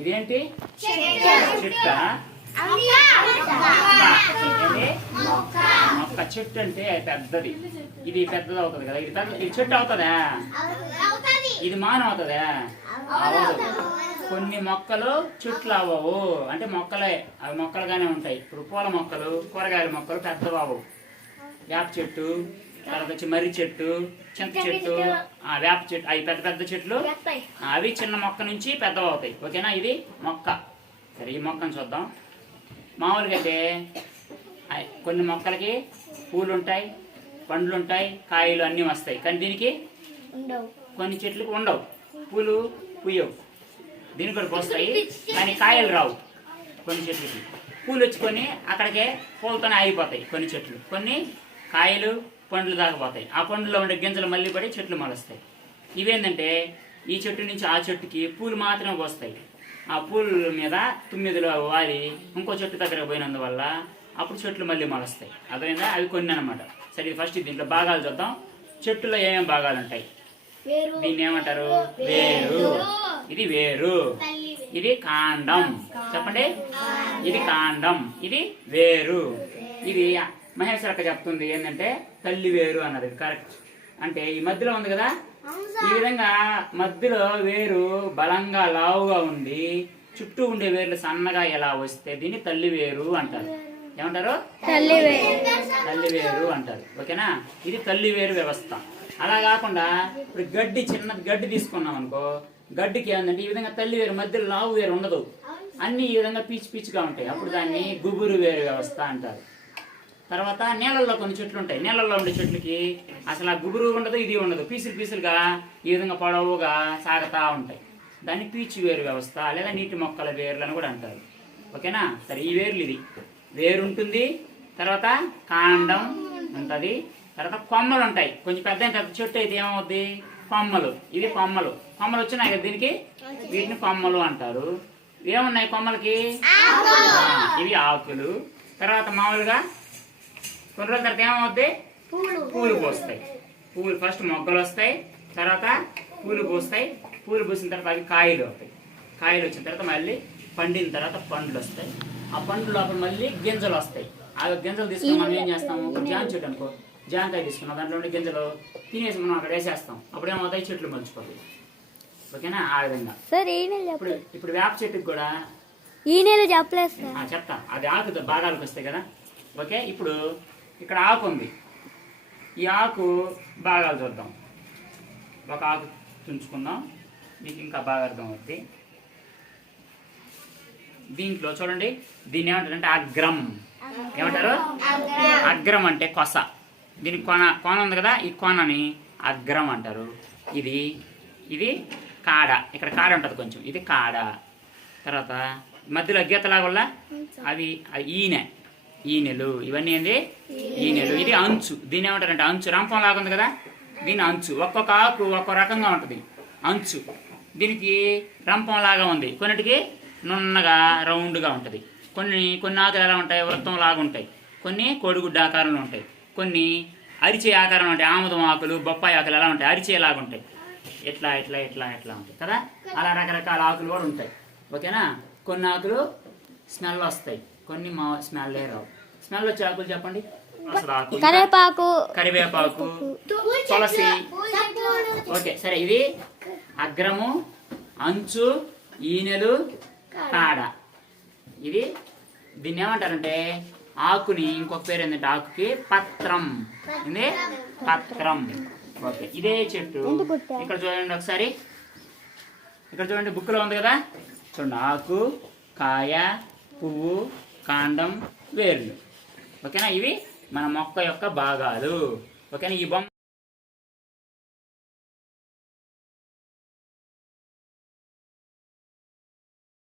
ఇదేంటి చెట్ట మొక్క చెట్టు అంటే పెద్దది. ఇది పెద్దది అవుతుంది కదా, ఇది పెద్ద ఇది చెట్టు అవుతుందా? ఇది మానం అవుతుందా? అవదు. కొన్ని మొక్కలు చెట్లు అవ్వవు, అంటే మొక్కలే, అవి మొక్కలుగానే ఉంటాయి. ఇప్పుడు పూల మొక్కలు, కూరగాయల మొక్కలు పెద్దవి అవ్వవు. వేప చెట్టు, తర్వాత వచ్చి మర్రి చెట్టు, చింత చెట్టు, వేప చెట్టు, అవి పెద్ద పెద్ద చెట్లు, అవి చిన్న మొక్క నుంచి పెద్దవి అవుతాయి. ఓకేనా? ఇది మొక్క. సరే, ఈ మొక్కను చూద్దాం. మామూలుగా అయితే కొన్ని మొక్కలకి పూలు ఉంటాయి, పండ్లు ఉంటాయి, కాయలు అన్నీ వస్తాయి. కానీ దీనికి కొన్ని చెట్లకు ఉండవు, పూలు పూయవు. దీనికి కూడా పోస్తాయి కానీ కాయలు రావు. కొన్ని చెట్లకి పూలు వచ్చుకొని అక్కడికే పూలతోనే ఆగిపోతాయి. కొన్ని చెట్లు, కొన్ని కాయలు పండ్లు దాకపోతాయి. ఆ పండ్లలో ఉండే గింజలు మళ్ళీ పడి చెట్లు మొలుస్తాయి. ఇవేంటంటే ఈ చెట్టు నుంచి ఆ చెట్టుకి పూలు మాత్రమే పోస్తాయి. ఆ పూల మీద తుమ్మిదిలో వాలి ఇంకో చెట్టు దగ్గరకు పోయినందువల్ల అప్పుడు చెట్లు మళ్ళీ మొలుస్తాయి. అదైనా అవి కొన్ని అనమాట. సరే, ఫస్ట్ దీంట్లో భాగాలు చూద్దాం. చెట్టులో ఏమేమి భాగాలు ఉంటాయి? దీన్ని ఏమంటారు? వేరు. ఇది వేరు. ఇది కాండం. చెప్పండి. ఇది కాండం, ఇది వేరు. ఇది మహేశ్వరక్క చెప్తుంది ఏంటంటే తల్లి వేరు అన్నది కరెక్ట్. అంటే ఈ మధ్యలో ఉంది కదా, ఈ విధంగా మధ్యలో వేరు బలంగా లావుగా ఉండి చుట్టూ ఉండే వేర్లు సన్నగా ఎలా వస్తే దీన్ని తల్లి వేరు అంటారు. ఏమంటారు? తల్లి వేరు అంటారు. ఓకేనా? ఇది తల్లి వేరు వ్యవస్థ. అలా కాకుండా ఇప్పుడు గడ్డి, చిన్న గడ్డి తీసుకున్నాం అనుకో, గడ్డికి ఏంటంటే ఈ విధంగా తల్లి వేరు, మధ్యలో లావు వేరు ఉండదు, అన్ని ఈ విధంగా పీచు పీచుగా ఉంటాయి. అప్పుడు దాన్ని గుబురు వేరు వ్యవస్థ అంటారు. తర్వాత నీళ్ళల్లో కొన్ని చెట్లు ఉంటాయి. నీళ్ళల్లో ఉండే చెట్లకి అసలు ఆ గుబురు ఉండదు, ఇది ఉండదు, పీసులు పీసులుగా ఈ విధంగా పొడవుగా సాగుతూ ఉంటాయి. దాన్ని పీచు వేరు వ్యవస్థ లేదా నీటి మొక్కల వేర్లు అని కూడా అంటారు. ఓకేనా? సరే, ఈ వేర్లు ఇది వేరు ఉంటుంది. తర్వాత కాండం ఉంటుంది. తర్వాత కొమ్మలు ఉంటాయి. కొంచెం పెద్ద చెట్టు అయితే ఏమవుద్ది? కొమ్మలు. ఇది కొమ్మలు. కొమ్మలు వచ్చినాయి కదా దీనికి, వీటిని కొమ్మలు అంటారు. ఏమున్నాయి కొమ్మలకి? ఇవి ఆకులు. తర్వాత మామూలుగా కొన్ని రోజుల తర్వాత ఏమవుద్ది? పూలు పోస్తాయి. పూలు ఫస్ట్ మొగ్గలు వస్తాయి, తర్వాత పూలు పూస్తాయి. పూలు పూసిన తర్వాత అవి కాయలు అవుతాయి. కాయలు వచ్చిన తర్వాత మళ్ళీ పండిన తర్వాత పండ్లు వస్తాయి. ఆ పండ్లు లోపల మళ్ళీ గింజలు వస్తాయి. ఆ గింజలు తీసుకుని మనం ఏం చేస్తాము? జామ చెట్టు అనుకో, జామకాయ తీసుకున్నాం, దాంట్లో ఉండే గింజలు తినేసి మనం అక్కడ వేసేస్తాం. అప్పుడు ఏమవుతాయి? చెట్లు మలిచిపోతాయి. ఓకేనా? ఆ విధంగా. ఇప్పుడు వేప చెట్టుకి కూడా చెప్తా, అది ఆకు భాగాలకు వస్తాయి కదా. ఓకే, ఇప్పుడు ఇక్కడ ఆకు ఉంది. ఈ ఆకు భాగాలు చూద్దాం. ఒక ఆకు తుంచుకుందాం, మీకు ఇంకా బాగా అర్థం అవుతుంది. దీంట్లో చూడండి, దీన్ని ఏమంటారంటే అగ్రం. ఏమంటారు? అగ్రం అంటే కొస. దీనికి కోన ఉంది కదా, ఈ కోనని అగ్రం అంటారు. ఇది కాడ. ఇక్కడ కాడ ఉంటుంది కొంచెం, ఇది కాడ. తర్వాత మధ్యలో గీతలాగా అవి ఈనెలు. ఇవన్నీ ఏంది? ఈనెలు. ఇది అంచు. దీన్ని ఏమంటారంటే అంచు. రంపం లాగా ఉంది కదా, దీని అంచు. ఒక్కొక్క ఆకు ఒక్కొక్క రకంగా ఉంటుంది అంచు. దీనికి రంపం లాగా ఉంది, కొన్నిటికి నున్నగా రౌండ్గా ఉంటుంది. కొన్ని ఆకులు ఎలా ఉంటాయి? వృత్తం లాగా ఉంటాయి. కొన్ని కోడిగుడ్డ ఆకారంలో ఉంటాయి. కొన్ని అరిచే ఆకారంలో ఉంటాయి. ఆముదం ఆకులు, బొప్పాయి ఆకులు ఎలా ఉంటాయి? అరిచేలాగా ఉంటాయి. ఎట్లా ఎట్లా ఎట్లా ఎట్లా ఉంటాయి కదా. అలా రకరకాల ఆకులు కూడా ఉంటాయి. ఓకేనా? కొన్ని ఆకులు స్మెల్ వస్తాయి, కొన్ని స్మెల్ రావు. స్మెల్ వచ్చే ఆకులు చెప్పండి. కరివేపాకు, తులసి. ఓకే, సరే. ఇది అగ్రము, అంచు, ఈనెలు, కాడ. దీన్ని ఏమంటారంటే ఆకుని ఇంకొక పేరు ఏంటంటే ఆకుకి పత్రం. ఇది పత్రం. ఓకే, ఇదే చెట్టు. ఇక్కడ చూడండి ఒకసారి, ఇక్కడ చూడండి, బుక్లో ఉంది కదా, చూడండి. ఆకు, కాయ, పువ్వు, కాండం, వేర్లు. ఓకేనా? ఇవి మన మొక్క యొక్క భాగాలు. ఓకేనా? ఈ బొమ్మ